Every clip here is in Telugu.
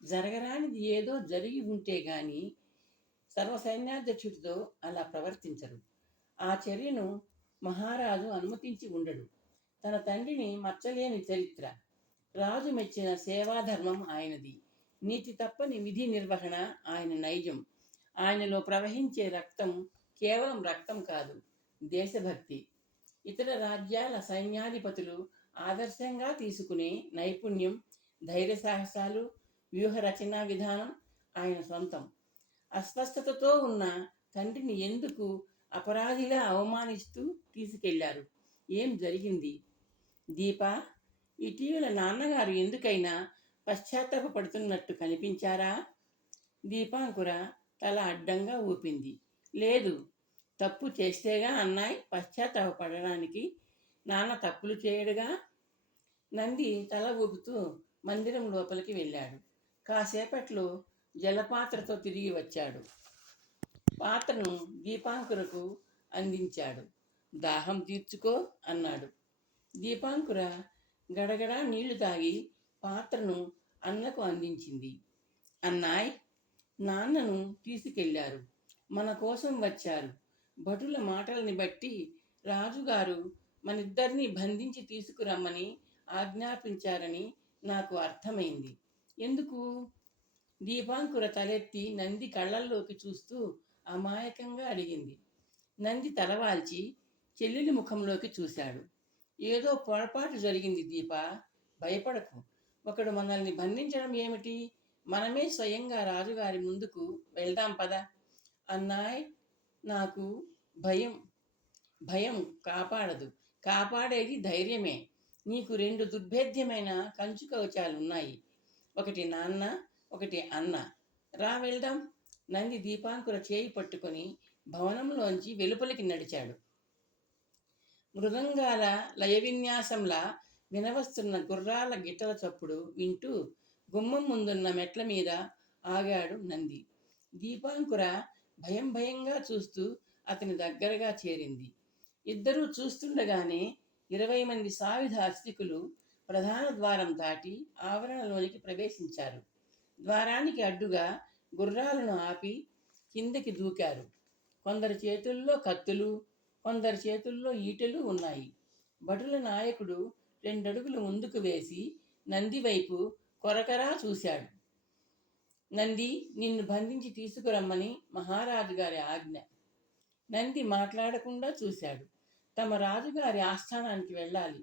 జరగరానిది ఏదో జరిగి ఉంటే గాని సర్వసైన్యాధ్యక్షుడితో అలా ప్రవర్తించరు. ఆ చర్యను మహారాజు అనుమతించి ఉండడు. తన తండ్రిని మచ్చలేని చరిత్ర. రాజు మెచ్చిన సేవాధర్మం ఆయనది. నీతి తప్పని విధి నిర్వహణ ఆయన నైజం. ఆయనలో ప్రవహించే రక్తం కేవలం రక్తం కాదు, దేశభక్తి. ఇతర రాజ్యాల సైన్యాధిపతులు ఆదర్శంగా తీసుకునే నైపుణ్యం, ధైర్య సాహసాలు, వ్యూహ రచనా విధానం ఆయన సొంతం. అస్వస్థతతో ఉన్న తండ్రిని ఎందుకు అపరాధిలా అవమానిస్తూ తీసుకెళ్లారు? ఏం జరిగింది? దీప, ఇటీవల నాన్నగారు ఎందుకైనా పశ్చాత్తాపడుతున్నట్టు కనిపించారా? దీపాంకుర తల అడ్డంగా ఊపింది. లేదు, తప్పు చేస్తేగా అన్నాయ్ పశ్చాత్తాపడడానికి. నాన్న తప్పులు చేయడుగా. నంది తల ఊపుతూ మందిరం లోపలికి వెళ్ళాడు. కాసేపట్లో జలపాత్రతో తిరిగి వచ్చాడు. పాత్రను దీపాంకురకు అందించాడు. దాహం తీర్చుకో అన్నాడు. దీపాంకుర గడగడా నీళ్లు తాగి పాత్రను అన్నకు అందించింది. అన్నాయ్, నాన్నను తీసుకెళ్లారు. మన కోసం వచ్చారు. భటుల మాటల్ని బట్టి రాజుగారు మనిద్దరినీ బంధించి తీసుకురమ్మని ఆజ్ఞాపించారని నాకు అర్థమైంది. ఎందుకు? దీపాంకుర తలెత్తి నంది కళ్ళల్లోకి చూస్తూ అమాయకంగా అడిగింది. నంది తలవాల్చి చెల్లెలి ముఖంలోకి చూశాడు. ఏదో పొరపాటు జరిగింది దీప, భయపడకు. ఒకడు మనల్ని బంధించడం ఏమిటి? మనమే స్వయంగా రాజుగారి ముందుకు వెళ్దాం పద. అన్నాయ్, నాకు భయం. భయం కాపాడదు, కాపాడేది ధైర్యమే. నీకు 2 దుర్భేద్యమైన కంచు కవచాలున్నాయి. ఒకటి నాన్న, ఒకటి అన్న. రా వెళ్దాం. నంది దీపాంకుర చేయి పట్టుకొని భవనంలోంచి వెలుపలికి నడిచాడు. మృదంగాల లయ విన్యాసంలా వినవస్తున్న గుర్రాల గిట్టల చప్పుడు వింటూ గుమ్మం ముందున్న మెట్ల మీద ఆగాడు నంది. దీపాంకుర భయం భయంగా చూస్తూ అతని దగ్గరగా చేరింది. ఇద్దరూ చూస్తుండగానే 20 మంది సాయుధ అస్తికులు ప్రధాన ద్వారం దాటి ఆవరణలోనికి ప్రవేశించారు. ద్వారానికి అడ్డుగా గుర్రాలను ఆపి కిందకి దూకారు. కొందరి చేతుల్లో కత్తులు, కొందరి చేతుల్లో ఈటెలు ఉన్నాయి. భటుల నాయకుడు 2 అడుగులు ముందుకు వేసి నంది వైపు కొరకరా చూశాడు. నంది, నిన్ను బంధించి తీసుకురమ్మని మహారాజు గారి ఆజ్ఞ. నంది మాట్లాడకుండా చూశాడు. తమ రాజుగారి ఆస్థానానికి వెళ్ళాలి.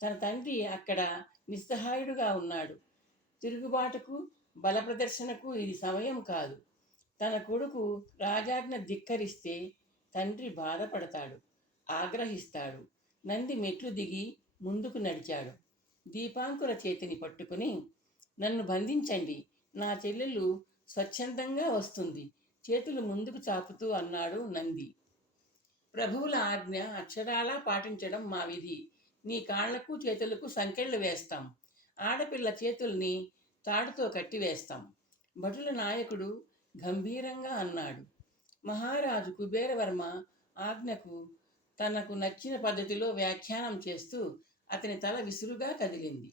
తన తండ్రి అక్కడ నిస్సహాయుడుగా ఉన్నాడు. తిరుగుబాటుకు, బల ప్రదర్శనకు ఇది సమయం కాదు. తన కొడుకు రాజాజ్ఞ ధిక్కరిస్తే తండ్రి బాధపడతాడు, ఆగ్రహిస్తాడు. నంది మెట్లు దిగి ముందుకు నడిచాడు. దీపాంకుర చేతిని పట్టుకుని, నన్ను బంధించండి, నా చెల్లెలు స్వచ్ఛందంగా వస్తుంది, చేతులు ముందుకు చాపుతూ అన్నాడు నంది. ప్రభువుల ఆజ్ఞ అక్షరాలా పాటించడం మా విధి. నీ కాళ్లకు చేతులకు సంకెళ్ళు వేస్తాం. ఆడపిల్ల చేతుల్ని తాడుతో కట్టివేస్తాం. భటుల నాయకుడు గంభీరంగా అన్నాడు. మహారాజు కుబేరవర్మ ఆజ్ఞకు తనకు నచ్చిన పద్ధతిలో వ్యాఖ్యానం చేస్తూ అతని తల విసురుగా కదిలింది.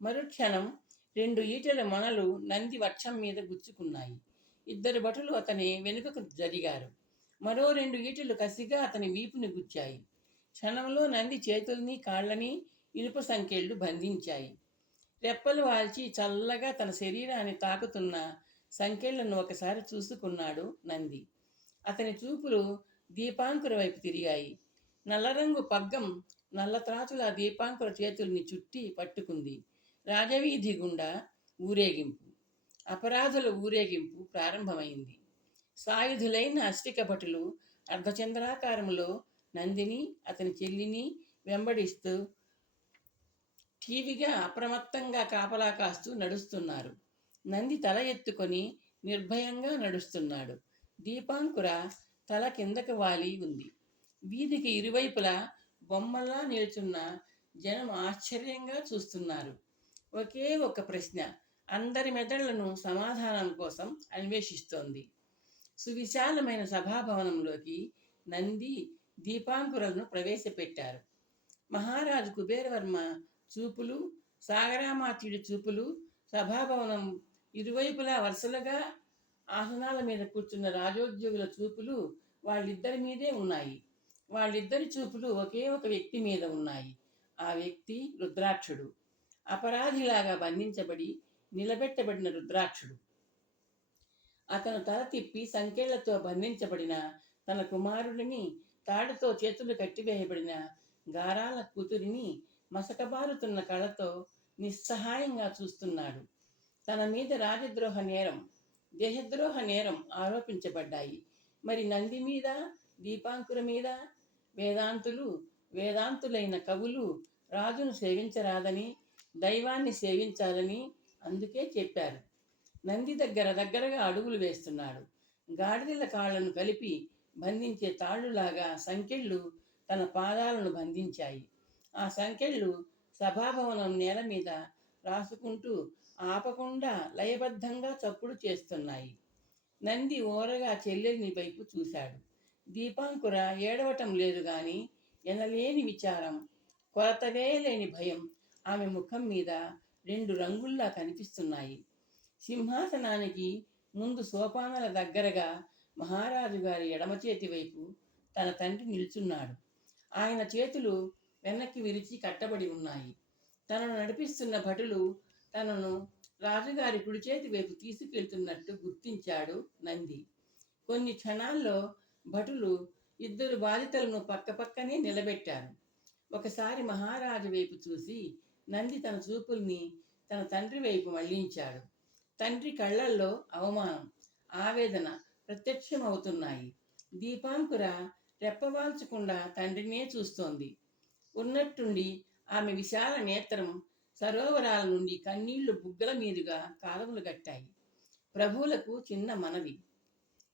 మరుక్షణం 2 ఈటెల మొనలు నంది వక్షం మీద గుచ్చుకున్నాయి. 2 భటులు అతని వెనుకకు జరిగారు. మరో 2 ఈటెలు కసిగా అతని వీపుని గుచ్చాయి. క్షణంలో నంది చేతుల్ని కాళ్ళని ఇనుప సంకెళ్ళు బంధించాయి. రెప్పలు వాల్చి చల్లగా తన శరీరాన్ని తాకుతున్న సంకెళ్లను ఒకసారి చూసుకున్నాడు నంది. అతని చూపులు దీపాంకుర వైపు తిరిగాయి. నల్లరంగు పగ్గం నల్లత్రాచుల దీపాంకుర చేతుల్ని చుట్టి పట్టుకుంది. రాజవీధి గుండా ఊరేగింపు, అపరాధుల ఊరేగింపు ప్రారంభమైంది. సాయుధులైన అష్టిక భటులు అర్ధచంద్రాకారంలో నందిని, అతని చెల్లిని వెంబడిస్తూ ఠీవిగా అప్రమత్తంగా కాపలా కాస్తూ నడుస్తున్నారు. నంది తల ఎత్తుకొని నిర్భయంగా నడుస్తున్నాడు. దీపాంకుర తల కిందకు వాలి ఉంది. వీధికి ఇరువైపులా బొమ్మల్లా నిల్చున్న జనం ఆశ్చర్యంగా చూస్తున్నారు. ఒకే ఒక ప్రశ్న అందరి మెదళ్లను సమాధానం కోసం అన్వేషిస్తోంది. సువిశాలమైన సభాభవనంలోకి నంది, దీపాంకురలను ప్రవేశపెట్టారు. మహారాజు కుబేరవర్మ చూపులు, సాగరామాత్యుడి చూపులు సభాభవనం ఇరువైపులా వరుసలుగా ఆసనాల మీద కూర్చున్న రాజోద్యోగుల చూపులు వాళ్ళిద్దరి మీదే ఉన్నాయి. వాళ్ళిద్దరి చూపులు ఒకే ఒక వ్యక్తి మీద ఉన్నాయి. ఆ వ్యక్తి రుద్రాక్షుడు. అపరాధిలాగా బంధించబడి నిలబెట్టబడిన రుద్రాక్షుడు. అతను తల తిప్పి సంకెళ్లతో బంధించబడిన తన కుమారుడిని, తాడుతో చేతులు కట్టివేయబడిన గారాల కూతురిని మసకబారుతున్న కళ్ళతో నిస్సహాయంగా చూస్తున్నాడు. తన మీద రాజద్రోహ నేరం, దేశద్రోహ నేరం ఆరోపించబడ్డాయి. మరి నంది మీద, దీపాంకుర మీద వేదాంతులైన కవులు రాజును సేవించరాదని, దైవాన్ని సేవించాలని అందుకే చెప్పారు. నంది దగ్గరగా అడుగులు వేస్తున్నాడు. గాడిదల కాళ్లను కలిపి బంధించే తాళ్లులాగా సంకెళ్ళు తన పాదాలను బంధించాయి. ఆ సంకెళ్ళు సభాభవనం నేల మీద రాసుకుంటూ ఆపకుండా లయబద్ధంగా చప్పుడు చేస్తున్నాయి. నంది ఓరగా చెల్లెలిని వైపు చూశాడు. దీపాంకుర ఏడవటం లేదు గాని ఎనలేని విచారం, కొరతవే లేని భయం ఆమె ముఖం మీద 2 రంగుల్లా కనిపిస్తున్నాయి. సింహాసనానికి ముందు సోపానాల దగ్గరగా మహారాజు గారి ఎడమ చేతి వైపు తన తండ్రి నిల్చున్నాడు. ఆయన చేతులు వెనక్కి విరిచి కట్టబడి ఉన్నాయి. తనను నడిపిస్తున్న భటులు తనను రాజుగారి కుడి చేతి వైపు తీసుకెళ్తున్నట్టు గుర్తించాడు నంది. కొన్ని క్షణాల్లో భటులు 2 బాలికలను పక్కపక్కనే నిలబెట్టారు. ఒకసారి మహారాజు వైపు చూసి నంది తన చూపుల్ని తన తండ్రి వైపు మళ్లించాడు. తండ్రి కళ్ళల్లో అవమానం, ఆవేదన ప్రత్యక్షమవుతున్నాయి. దీపాంకుర రెప్పవాల్చకుండా తండ్రినే చూస్తోంది. ఉన్నట్టుండి ఆమె విశాల నేత్రం సరోవరాల నుండి కన్నీళ్లు బుగ్గల మీదుగా కాలువలు గట్టాయి. ప్రభువులకు చిన్న మనవి,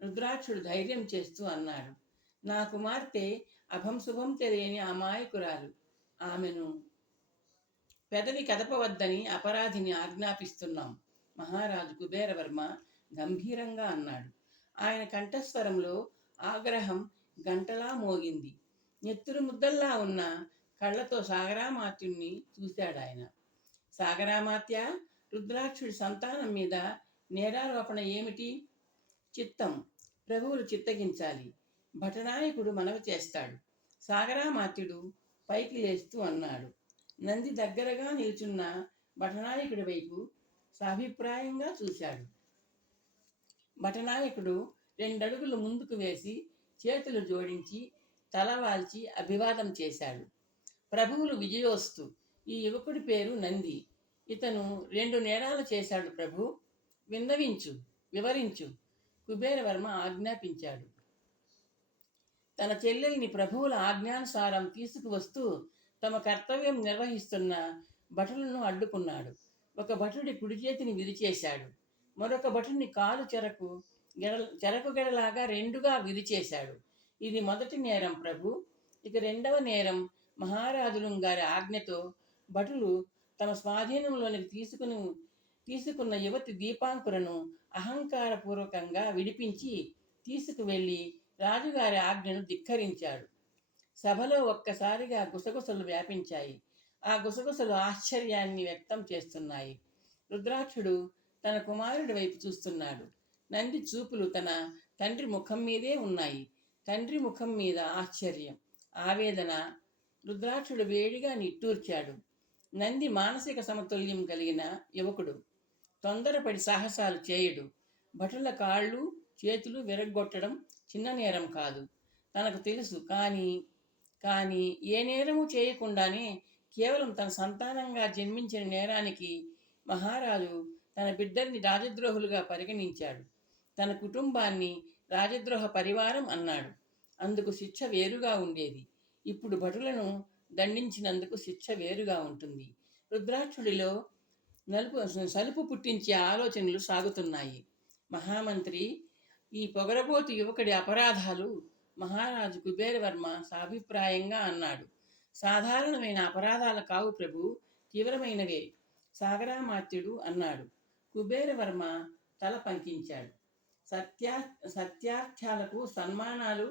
రుద్రాక్షుడు ధైర్యం చేస్తూ అన్నాడు. నా కుమార్తె అభంశుభం తెలియని అమాయకురాలు. ఆమెను పెదవి కదపవద్దని అపరాధిని ఆజ్ఞాపిస్తున్నాం, మహారాజు కుబేరవర్మ గంభీరంగా అన్నాడు. ఆయన కంఠస్వరంలో ఆగ్రహం గంటలా మోగింది. నెత్తురు ముద్దల్లా ఉన్న కళ్ళతో సాగరామాత్యుణ్ణి చూశాడాయన. సాగరామాత్య, రుద్రాక్షుడి సంతానం మీద నేరారోపణ ఏమిటి? చిత్తం, ప్రభువులు చిత్తగించాలి. భటనాయకుడు మనవి చేస్తాడు. సాగరామాత్యుడు పైకి లేస్తూ అన్నాడు. నంది దగ్గరగా నిల్చున్న భటనాయకుడి వైపు సాభిప్రాయంగా చూశాడు. భటనాయకుడు 2 అడుగులు ముందుకు వేసి చేతులు జోడించి తలవాల్చి అభివాదం చేశాడు. ప్రభువులు విజయోస్తు. ఈ యువకుడి పేరు నంది. ఇతను 2 నేరాలు చేశాడు ప్రభు. వివరించు కుబేరవర్మ ఆజ్ఞాపించాడు. తన చెల్లెల్ని ప్రభువుల ఆజ్ఞానుసారం తీసుకువస్తూ తమ కర్తవ్యం నిర్వహిస్తున్న భటులను అడ్డుకున్నాడు. ఒక భటుడి కుడి చేతిని విరిచేశాడు. మరొక భటుని కాలు చెరకు గెడలాగా 2గా విరిచేశాడు. ఇది మొదటి నేరం ప్రభు. ఇక 2వ నేరం, మహారాజులు గారి ఆజ్ఞతో భటులు తమ స్వాధీనంలోనికి తీసుకున్న యువతి దీపాంకురను అహంకారపూర్వకంగా విడిపించి తీసుకువెళ్ళి రాజుగారి ఆజ్ఞను ధిక్కరించాడు. సభలో ఒక్కసారిగా గుసగుసలు వ్యాపించాయి. ఆ గుసగుసలు ఆశ్చర్యాన్ని వ్యక్తం చేస్తున్నాయి. రుద్రాక్షుడు తన కుమారుడి వైపు చూస్తున్నాడు. నంది చూపులు తన తండ్రి ముఖం మీదే ఉన్నాయి. తండ్రి ముఖం మీద ఆశ్చర్యం, ఆవేదన. రుద్రాక్షుడు వేడిగా నిట్టూర్చాడు. నంది మానసిక సమతుల్యం కలిగిన యువకుడు. తొందరపడి సాహసాలు చేయడు. భటుల కాళ్ళు చేతులు విరగ్గొట్టడం చిన్న నేరం కాదు, తనకు తెలుసు. కానీ ఏ నేరము చేయకుండానే కేవలం తన సంతానంగా జన్మించిన నేరానికి మహారాజు తన బిడ్డల్ని రాజద్రోహులుగా పరిగణించాడు. తన కుటుంబాన్ని రాజద్రోహ పరివారం అన్నాడు. అందుకు శిక్ష వేరుగా ఉండేది. ఇప్పుడు భటులను దండించినందుకు శిక్ష వేరుగా ఉంటుంది. రుద్రాక్షుడిలో సలుపు పుట్టించే ఆలోచనలు సాగుతున్నాయి. మహామంత్రి, ఈ పొగరబోతు యువకుడి అపరాధాలు మహారాజు కుబేరవర్మ సాభిప్రాయంగా అన్నాడు. సాధారణమైన అపరాధాలు కావు ప్రభు, తీవ్రమైనవే, సాగరామాత్యుడు అన్నాడు. కుబేరవర్మ తల పంకించాడు. సత్యార్థ్యాలకు సన్మానాలు,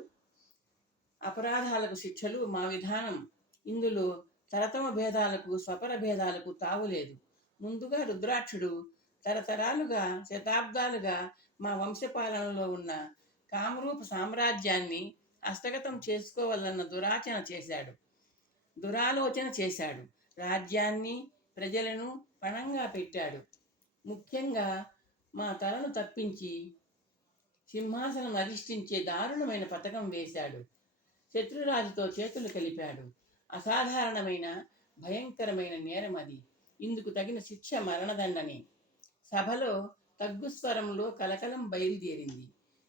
అపరాధాలకు శిక్షలు మా విధానం. ఇందులో తరతమ భేదాలకు, స్వపర భేదాలకు తావులేదు. ముందుగా రుద్రాక్షుడు తరతరాలుగా శతాబ్దాలుగా మా వంశపాలనలో ఉన్న కామరూప సామ్రాజ్యాన్ని హస్తగతం చేసుకోవాలన్న దురాలోచన చేశాడు. రాజ్యాన్ని ప్రజలను పణంగా పెట్టాడు. ముఖ్యంగా మా తలను తప్పించి సింహాసనం అధిష్ఠించే దారుణమైన పథకం వేశాడు. శత్రురాజుతో చేతులు కలిపాడు. అసాధారణమైన భయంకరమైన నేరం అది. ఇందుకు తగిన శిక్ష మరణదండనే. సభలో తగ్గుస్వరంలో కలకలం బయలుదేరింది.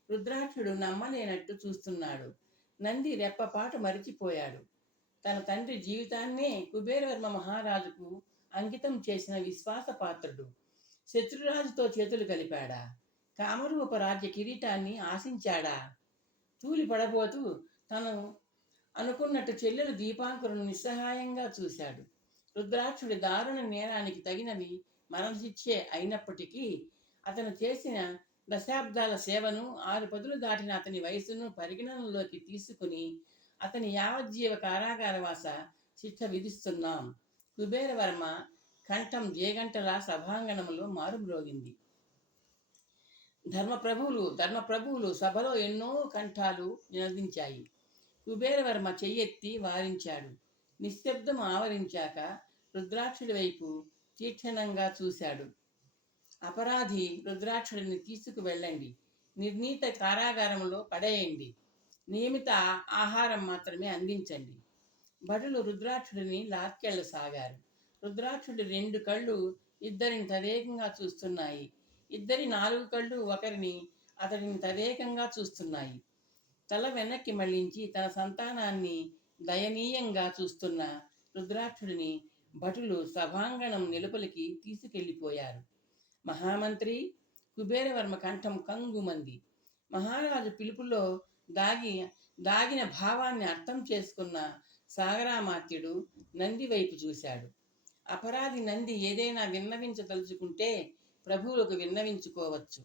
రుద్రాక్షుడు నమ్మలేనట్టు చూస్తున్నాడు. నంది రెప్పపాటు మరిచిపోయాడు. తన తండ్రి జీవితాన్నే కుబేరవర్మ మహారాజుకు అంకితం చేసిన విశ్వాసపాత్రుడు శత్రురాజుతో చేతులు కలిపాడా? కామరూప రాజ్య కిరీటాన్ని ఆశించాడా? తూలి పడబోతూ తను అనుకున్నట్టు చెల్లెలు దీపాంకరును నిస్సహాయంగా చూశాడు. రుద్రాక్షుడి దారుణ నేరానికి తగినది మరణశిక్షే అయినప్పటికీ అతను చేసిన దశాబ్దాల సేవను 6 పదులు దాటిన అతని వయసును పరిగణనలోకి తీసుకుని అతని యావజ్జీవ కారాగారవాస శిక్ష విధిస్తున్నాం. కుబేరవర్మ కంఠం జేగంటలా సభాంగణంలో మారుమ్రోగింది. ధర్మప్రభువులు సభలో ఎన్నో కంఠాలు నినదించాయి. కుబేరవర్మ చెయ్యెత్తి వారించాడు. నిశ్శబ్దం ఆవరించాక రుద్రాక్షుడి వైపు తీక్షణంగా చూశాడు. అపరాధి రుద్రాక్షుడిని తీసుకువెళ్ళండి. నిర్ణీత కారాగారంలో పడేయండి. నియమిత ఆహారం మాత్రమే అందించండి. భటులు రుద్రాక్షుడిని లాక్కెళ్ళసాగారు. రుద్రాక్షుడి 2 కళ్ళు ఇద్దరిని తదేకంగా చూస్తున్నాయి. ఇద్దరి 4 కళ్ళు అతడిని తదేకంగా చూస్తున్నాయి. తల వెనక్కి మళ్లించి తన సంతానాన్ని దయనీయంగా చూస్తున్న రుద్రాక్షుడిని భటులు సభాంగణం నిలుపలికి తీసుకెళ్లిపోయారు. మహామంత్రి! కుబేరవర్మ కంఠం కంగుమంది. మహారాజు పిలుపులో దాగిన భావాన్ని అర్థం చేసుకున్న సాగరామాత్యుడు నంది వైపు చూశాడు. అపరాధి నంది ఏదైనా విన్నవించదలుచుకుంటే ప్రభువులకు విన్నవించుకోవచ్చు.